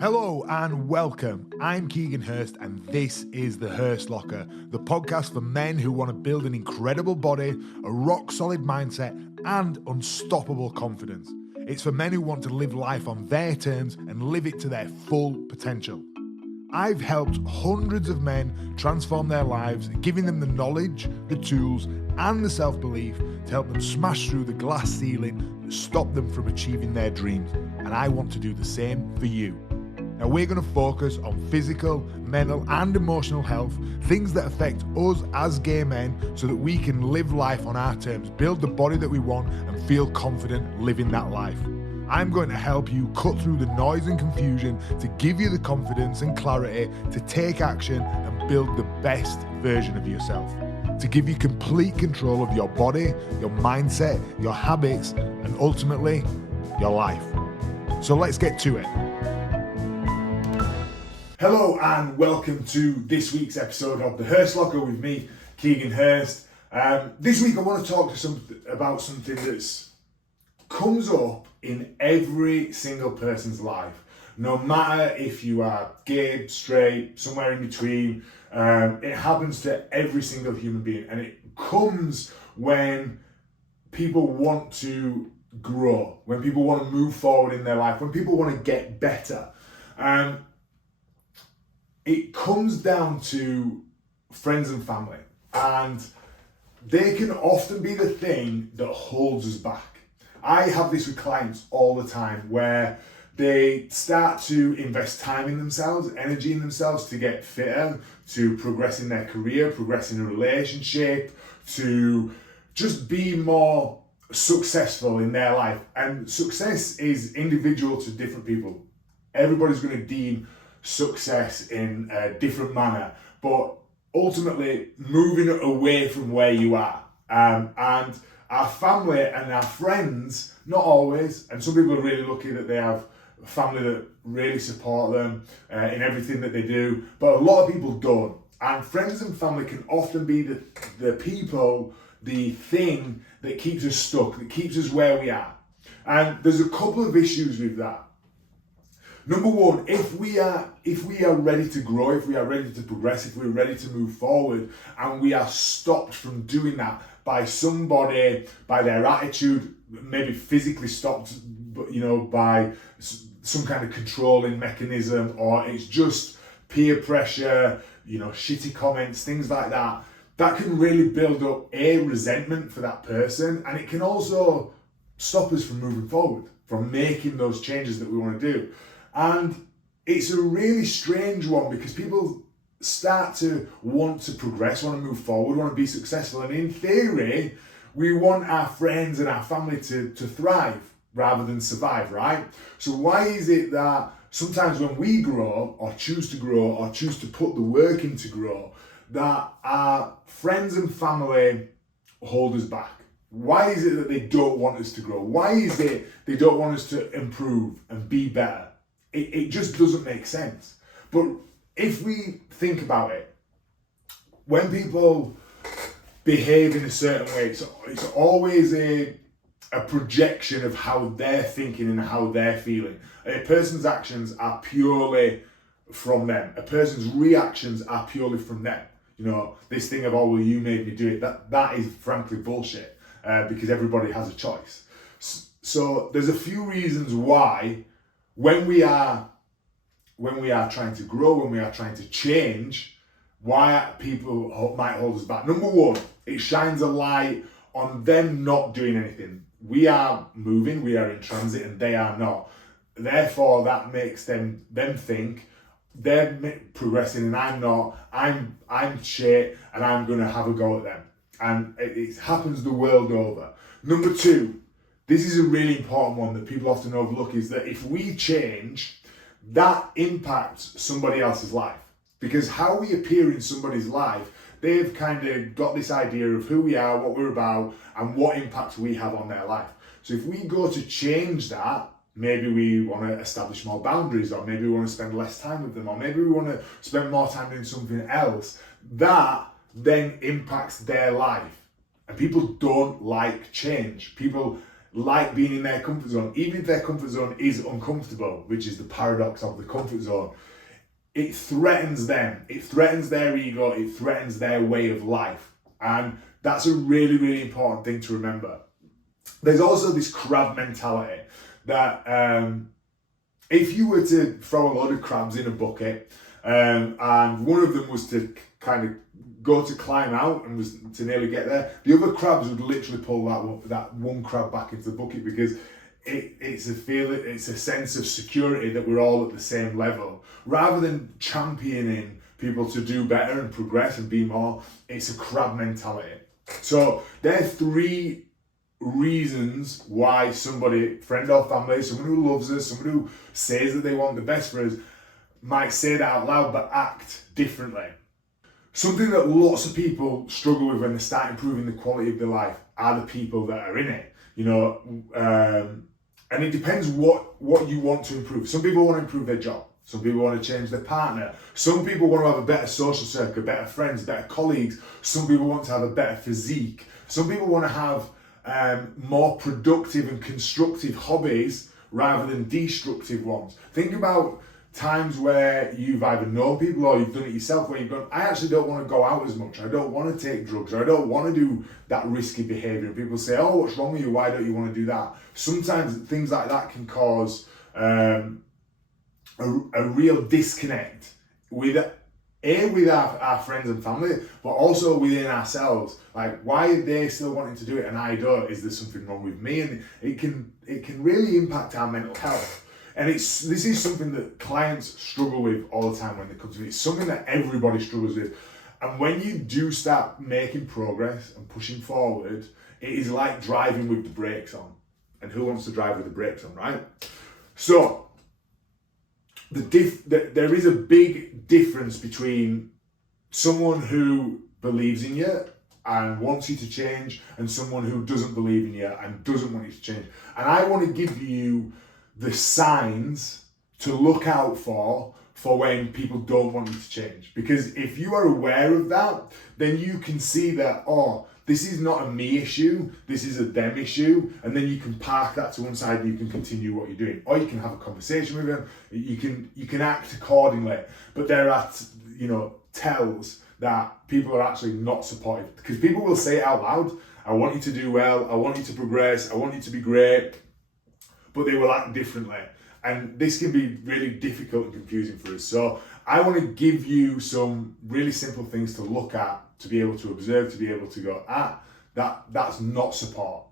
Hello and welcome. I'm Keegan Hurst and this is The Hurst Locker, the podcast for men who want to build an incredible body, a rock-solid mindset and unstoppable confidence. It's for men who want to live life on their terms and live it to their full potential. I've helped hundreds of men transform their lives, giving them the knowledge, the tools and the self-belief to help them smash through the glass ceiling that stopped them from achieving their dreams. And I want to do the same for you. Now we're going to focus on physical, mental and emotional health, things that affect us as gay men so that we can live life on our terms, build the body that we want and feel confident living that life. I'm going to help you cut through the noise and confusion to give you the confidence and clarity to take action and build the best version of yourself, to give you complete control of your body, your mindset, your habits and ultimately your life. So let's get to it. Hello and welcome to this week's episode of The Hurst Locker with me, Keegan Hurst. This week I want to talk about something that's comes up in every single person's life. No matter if you are gay, straight, somewhere in between, it happens to every single human being. And it comes when people want to grow, when people want to move forward in their life, when people want to get better. It comes down to friends and family, and they can often be the thing that holds us back. I have this with clients all the time where they start to invest time in themselves, energy in themselves to get fitter, to progress in their career, progress in a relationship, to just be more successful in their life. And success is individual to different people. Everybody's going to deem success in a different manner, but ultimately moving away from where you are. And our family and our friends, not always, and some people are really lucky that they have a family that really support them in everything that they do, but a lot of people don't. And friends and family can often be the people, the thing that keeps us stuck, that keeps us where we are. And there's a couple of issues with that. Number one, if we are ready to grow, if we are ready to progress, if we're ready to move forward, and we are stopped from doing that by somebody, by their attitude, maybe physically stopped, by some kind of controlling mechanism, or it's just peer pressure, shitty comments, things like that, that can really build up a resentment for that person, and it can also stop us from moving forward, from making those changes that we want to do. And it's a really strange one because people start to want to progress, want to move forward, want to be successful. And in theory, we want our friends and our family to thrive rather than survive, right? So why is it that sometimes when we grow or choose to put the work in to grow, that our friends and family hold us back? Why is it that they don't want us to grow? Why is it they don't want us to improve and be better? It just doesn't make sense. But if we think about it, when people behave in a certain way, it's always a projection of how they're thinking and how they're feeling. A person's actions are purely from them. A person's reactions are purely from them. This thing of, oh, well, you made me do it, that is frankly bullshit, because everybody has a choice. So there's a few reasons why when we are trying to grow, when we are trying to change, why people might hold us back. Number one, it shines a light on them not doing anything. We are moving, we are in transit, and they are not. Therefore, that makes them think they're progressing and I'm not. I'm shit, and I'm going to have a go at them. And it happens the world over. Number two, this is a really important one that people often overlook, is that if we change, that impacts somebody else's life. Because how we appear in somebody's life, they've kind of got this idea of who we are, what we're about, and what impact we have on their life. So if we go to change that, maybe we want to establish more boundaries, or maybe we want to spend less time with them, or maybe we want to spend more time doing something else, that then impacts their life. And people don't like change. People like being in their comfort zone, even if their comfort zone is uncomfortable, which is the paradox of the comfort zone. It threatens them, it threatens their ego, it threatens their way of life. And that's a really, really important thing to remember. There's also this crab mentality that if you were to throw a load of crabs in a bucket and one of them was to kind of go to climb out and was to nearly get there, the other crabs would literally pull that one crab back into the bucket, because it's a feeling, it's a sense of security that we're all at the same level. Rather than championing people to do better and progress and be more, it's a crab mentality. So there are 3 reasons why somebody, friend or family, someone who loves us, someone who says that they want the best for us, might say that out loud but act differently. Something that lots of people struggle with when they start improving the quality of their life are the people that are in it. And it depends what you want to improve. Some people want to improve their job. Some people want to change their partner. Some people want to have a better social circle, better friends, better colleagues. Some people want to have a better physique. Some people want to have more productive and constructive hobbies rather than destructive ones. Think about times where you've either known people or you've done it yourself, where you've gone, I actually don't want to go out as much, I don't want to take drugs, or I don't want to do that risky behaviour. And people say, oh, what's wrong with you? Why don't you want to do that? Sometimes things like that can cause a real disconnect with our friends and family, but also within ourselves. Like, why are they still wanting to do it and I don't? Is there something wrong with me? And it can really impact our mental health. And this is something that clients struggle with all the time when they come to me. It's something that everybody struggles with. And when you do start making progress and pushing forward, it is like driving with the brakes on. And who wants to drive with the brakes on, right? So, there is a big difference between someone who believes in you and wants you to change and someone who doesn't believe in you and doesn't want you to change. And I want to give you the signs to look out for when people don't want you to change. Because if you are aware of that, then you can see that, oh, this is not a me issue, this is a them issue, and then you can park that to one side and you can continue what you're doing. Or you can have a conversation with them, you can act accordingly. But there are, tells that people are actually not supportive. Because people will say it out loud, I want you to do well, I want you to progress, I want you to be great, but they will act differently. And this can be really difficult and confusing for us. So I want to give you some really simple things to look at, to be able to observe, to be able to go, that's not support.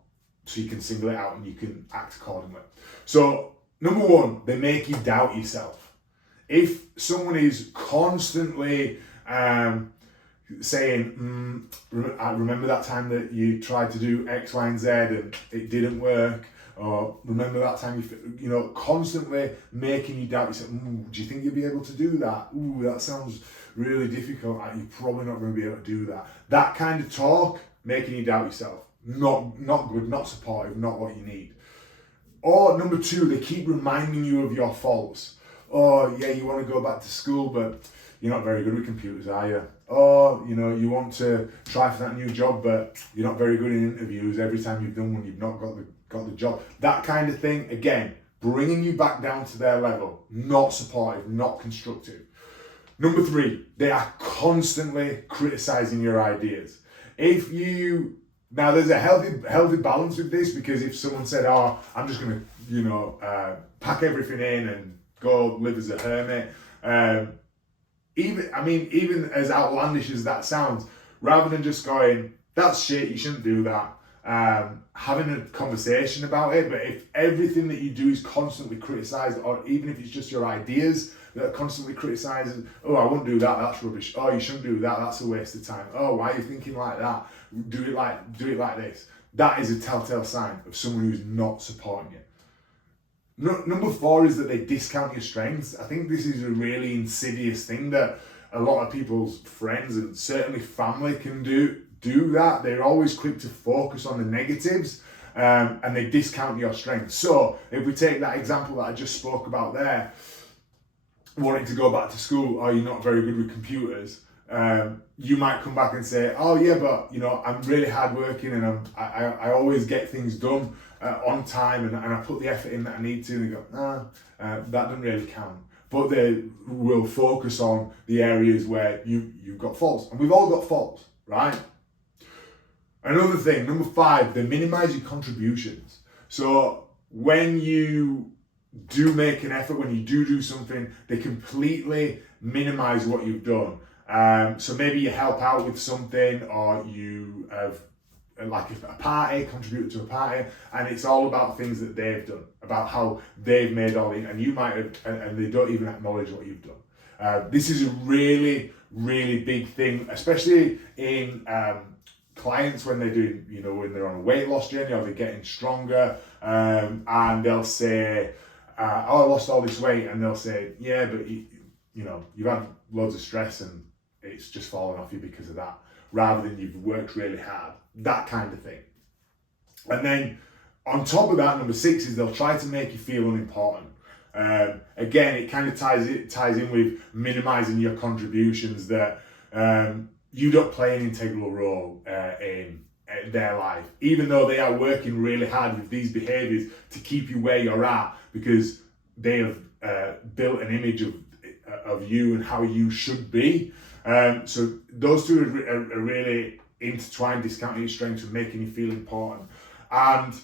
So you can single it out and you can act accordingly. So number 1, they make you doubt yourself. If someone is constantly saying, I remember that time that you tried to do X, Y, and Z and it didn't work, or remember that time you constantly making you doubt yourself. Do you think you'll be able to do that? That sounds really difficult. You're probably not going to be able to do that. That kind of talk, making you doubt yourself. Not good, not supportive, not what you need. Or number 2, they keep reminding you of your faults. Oh yeah, you want to go back to school, but you're not very good with computers, are you? Or, you want to try for that new job, but you're not very good in interviews. Every time you've done one, you've not got the job. That kind of thing, again, bringing you back down to their level. Not supportive, not constructive. Number 3, they are constantly criticizing your ideas. Now there's a healthy balance with this, because if someone said, oh, I'm just going to, pack everything in and go live as a hermit, even as outlandish as that sounds, rather than just going, that's shit, you shouldn't do that, having a conversation about it. But if everything that you do is constantly criticized, or even if it's just your ideas that are constantly criticized, oh, I won't do that, that's rubbish. Oh, you shouldn't do that, that's a waste of time. Oh, why are you thinking like that? Do it like this. That is a telltale sign of someone who's not supporting you. Number 4 is that they discount your strengths. I think this is a really insidious thing that a lot of people's friends and certainly family can do that. They're always quick to focus on the negatives and they discount your strengths. So if we take that example that I just spoke about there, wanting to go back to school, or you're not very good with computers, you might come back and say, oh yeah, but I'm really hardworking and I always get things done. on time and I put the effort in that I need to, and they go, that doesn't really count. But they will focus on the areas where you've got faults. And we've all got faults, right? Another thing, number 5, they minimize your contributions. So when you do make an effort, when you do something, they completely minimize what you've done. So maybe you help out with something, or you have, like a party, contributed to a party, and it's all about things that they've done, about how they've made all the, and you might have, and they don't even acknowledge what you've done. This is a really, really big thing, especially in clients when they're doing, when they're on a weight loss journey or they're getting stronger, and they'll say, I lost all this weight, and they'll say, yeah, but you've had loads of stress and it's just fallen off you because of that, rather than you've worked really hard, that kind of thing. And then on top of that, number 6 is they'll try to make you feel unimportant. Again, it kind of ties in with minimizing your contributions, that you don't play an integral role in their life, even though they are working really hard with these behaviors to keep you where you're at, because they have built an image of you and how you should be. So those two are really intertwined, discounting your strengths and making you feel important. And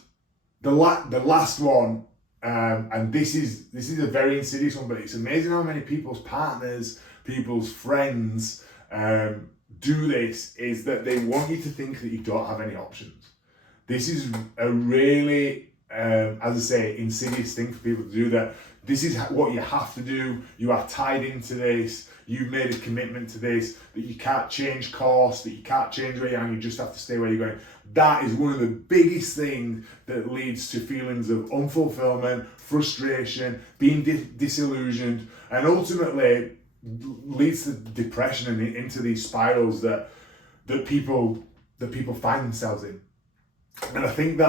the last one, and this is a very insidious one, but it's amazing how many people's partners, people's friends do this, is that they want you to think that you don't have any options. This is a really, as I say, insidious thing for people to do, that this is what you have to do. You are tied into this. You've made a commitment to this, that you can't change course, that you can't change where you are, and you just have to stay where you're going. That is one of the biggest things that leads to feelings of unfulfillment, frustration, being disillusioned, and ultimately leads to depression and into these spirals that people find themselves in. And I think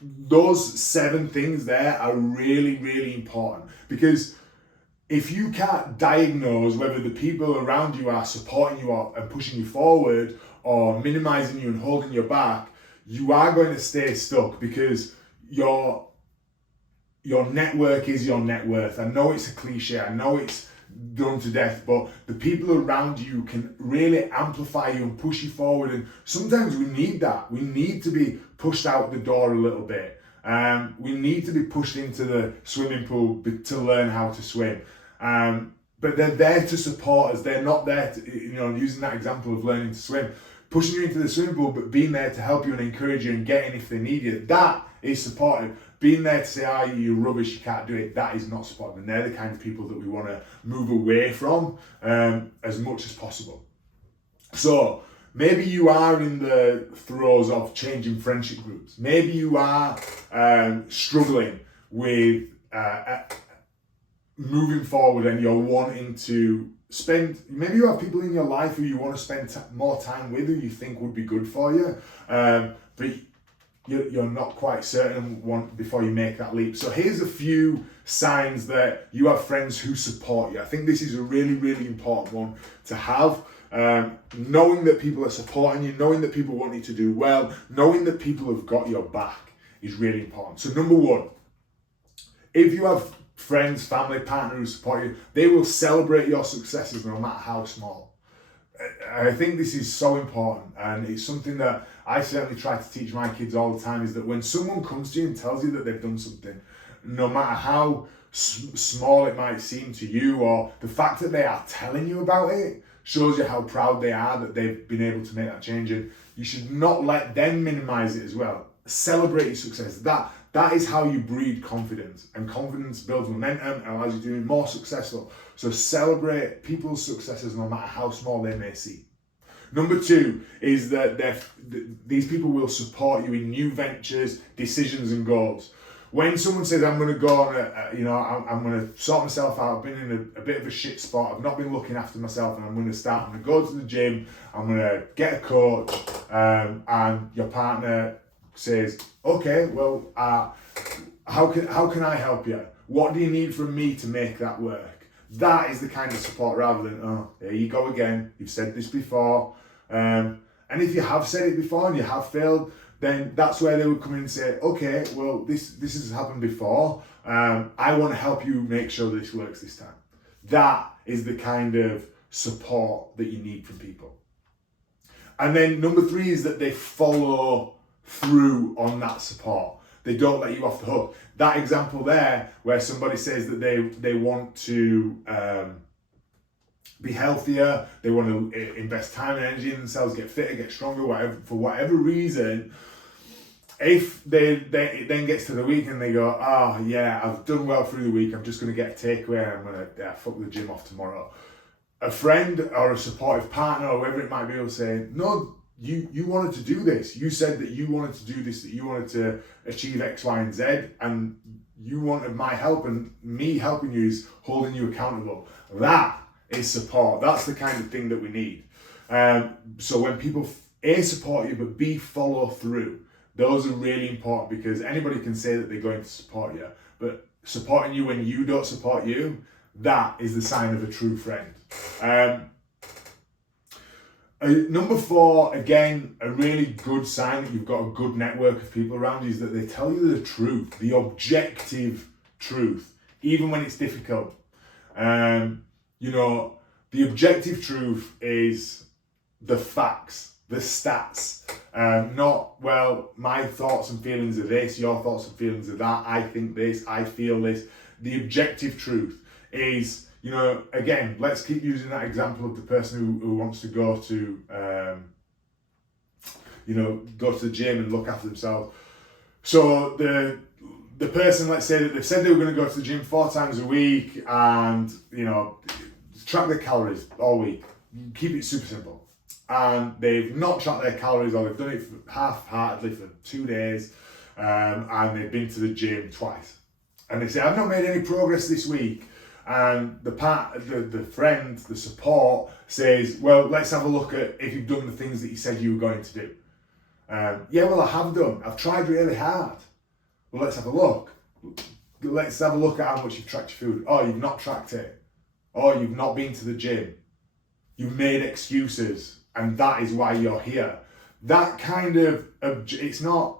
those 7 things there are really, really important, because if you can't diagnose whether the people around you are supporting you and pushing you forward, or minimizing you and holding you back, you are going to stay stuck, because your network is your net worth. I know it's a cliche, I know it's done to death, but the people around you can really amplify you and push you forward. And sometimes we need that. We need to be pushed out the door a little bit. We need to be pushed into the swimming pool to learn how to swim. But they're there to support us. They're not there to, using that example of learning to swim, pushing you into the swimming pool, but being there to help you and encourage you and get in if they need you. That is supportive. Being there to say, you're rubbish, you can't do it, that is not supportive. And they're the kind of people that we want to move away from as much as possible. So maybe you are in the throes of changing friendship groups. Maybe you are struggling with moving forward, and you're wanting to maybe you have people in your life who you want to spend more time with, who you think would be good for you, but you're not quite certain before you make that leap. So here's a few signs that you have friends who support you. I think this is a really, really important one to have. Knowing that people are supporting you, knowing that people want you to do well, knowing that people have got your back is really important. So number 1, if you have friends, family, partner who support you, they will celebrate your successes no matter how small. I think this is so important, and it's something that I certainly try to teach my kids all the time, is that when someone comes to you and tells you that they've done something, no matter how small it might seem to you, or the fact that they are telling you about it shows you how proud they are that they've been able to make that change. And you should not let them minimize it as well. Celebrate your success. That is how you breed confidence, and confidence builds momentum and allows you to be more successful. So celebrate people's successes no matter how small they may seem. Number 2 is that these people will support you in new ventures, decisions and goals. When someone says, I'm going to go on I'm going to sort myself out, I've been in a bit of a shit spot, I've not been looking after myself, and I'm going to go to the gym, I'm going to get a coach, and your partner says, okay, well, how can I help you? What do you need from me to make that work? That is the kind of support, rather than, oh, there you go again, you've said this before. And if you have said it before and you have failed, then that's where they would come in and say, okay, well, this has happened before. I want to help you make sure this works this time. That is the kind of support that you need from people. And then number 3 is that they follow through on that support. They don't let you off the hook. That example there, where somebody says that they want to be healthier, they want to invest time and energy in themselves, get fitter, get stronger, whatever, for whatever reason, if it then gets to the week and they go, yeah, I've done well through the week, I'm just going to get a takeaway and I'm going to fuck the gym off tomorrow. A friend or a supportive partner or whoever it might be will say, no, you wanted to do this. You said that you wanted to do this, that you wanted to achieve X, Y, and Z, and you wanted my help, and me helping you is holding you accountable. That is support. That's the kind of thing that we need. So when people A, support you, but B, follow through, those are really important, because anybody can say that they're going to support you, but supporting you when you don't support you, that is the sign of a true friend. Number 4, again, a really good sign that you've got a good network of people around you is that they tell you the truth, the objective truth, even when it's difficult. The objective truth is the facts, the stats, not, well, my thoughts and feelings are this, your thoughts and feelings are that, I think this, I feel this. The objective truth is, again, let's keep using that example of the person who wants to go to, go to the gym and look after themselves. So the person, let's say that they've said they were going to go to the gym 4 times a week and, track their calories all week. Keep it super simple. And they've not tracked their calories, or they've done it half-heartedly for 2 days, and they've been to the gym twice. And they say, I've not made any progress this week. And the friend, the support says, well, let's have a look at if you've done the things that you said you were going to do. Yeah, well, I have done. I've tried really hard. Well, let's have a look. Let's have a look at how much you've tracked your food. Oh, you've not tracked it. Oh, you've not been to the gym. You've made excuses, and that is why you're here. That kind of, it's not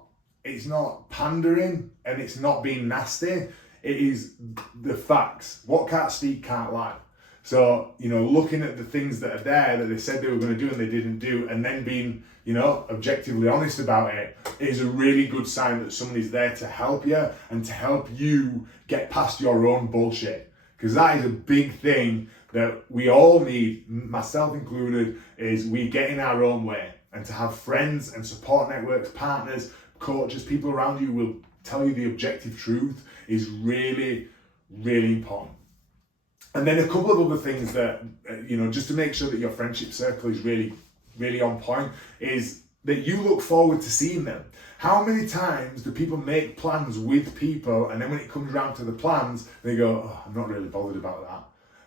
pandering, and it's not being nasty. It is the facts. What can't speak can't lie. So, looking at the things that are there that they said they were going to do and they didn't do, and then being, objectively honest about it, is a really good sign that somebody's there to help you and to help you get past your own bullshit. Because that is a big thing that we all need, myself included, is we get in our own way. And to have friends and support networks, partners, coaches, people around you will tell you the objective truth is really, really important. And then a couple of other things that, just to make sure that your friendship circle is really, really on point, is that you look forward to seeing them. How many times do people make plans with people, and then when it comes around to the plans, they go, oh, I'm not really bothered about that.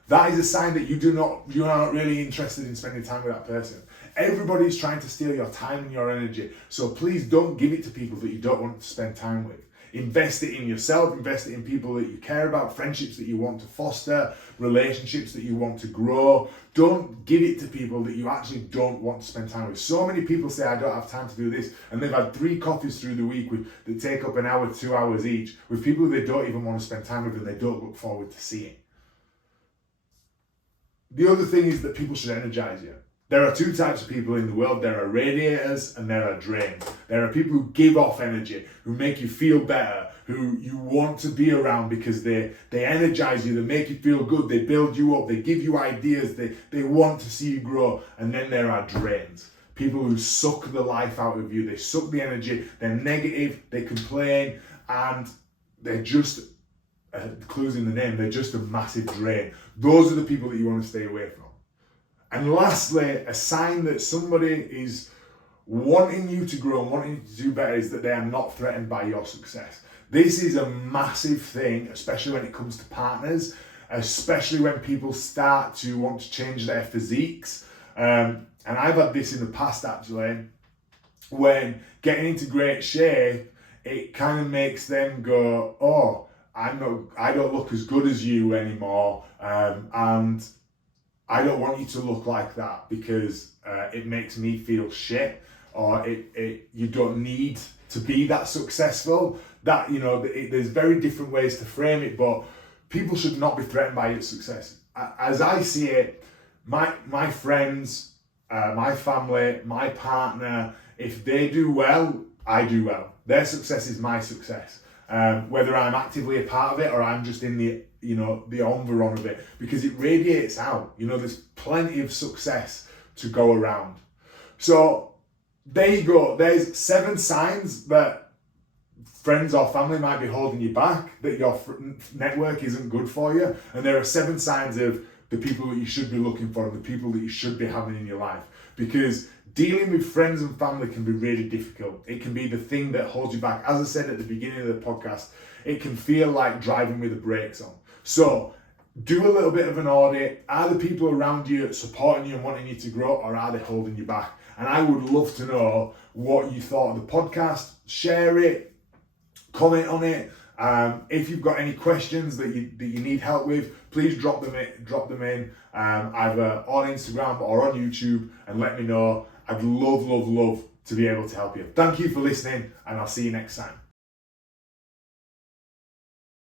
That is a sign that you're not really interested in spending time with that person. Everybody's trying to steal your time and your energy. So please don't give it to people that you don't want to spend time with. Invest it in yourself, invest it in people that you care about, friendships that you want to foster, relationships that you want to grow. Don't give it to people that you actually don't want to spend time with. So many people say, I don't have time to do this, and they've had 3 coffees through the week that take up an hour, 2 hours each, with people they don't even want to spend time with and they don't look forward to seeing. The other thing is that people should energize you. There are 2 types of people in the world. There are radiators and there are drains. There are people who give off energy, who make you feel better, who you want to be around because they energize you, they make you feel good, they build you up, they give you ideas, they want to see you grow. And then there are drains. People who suck the life out of you, they suck the energy, they're negative, they complain, and they're just, clues in the name, they're just a massive drain. Those are the people that you want to stay away from. And lastly, a sign that somebody is wanting you to grow and wanting you to do better is that they are not threatened by your success. This is a massive thing, especially when it comes to partners, especially when people start to want to change their physiques. And I've had this in the past actually, when getting into great shape, it kind of makes them go, oh, I don't look as good as you anymore, and I don't want you to look like that because it makes me feel shit. or you don't need to be that successful. That, there's very different ways to frame it, but people should not be threatened by your success. As I see it, my friends, my family, my partner, if they do well, I do well. Their success is my success. Whether I'm actively a part of it or I'm just in the environ of it, because it radiates out. There's plenty of success to go around. So there you go. There's 7 signs that friends or family might be holding you back, that your network isn't good for you. And there are 7 signs of the people that you should be looking for and the people that you should be having in your life. Because dealing with friends and family can be really difficult. It can be the thing that holds you back. As I said at the beginning of the podcast, it can feel like driving with the brakes on. So do a little bit of an audit. Are the people around you supporting you and wanting you to grow, or are they holding you back? And I would love to know what you thought of the podcast. Share it, comment on it. If you've got any questions that you need help with, please drop them in either on Instagram or on YouTube and let me know. I'd love to be able to help you. Thank you for listening, and I'll see you next time.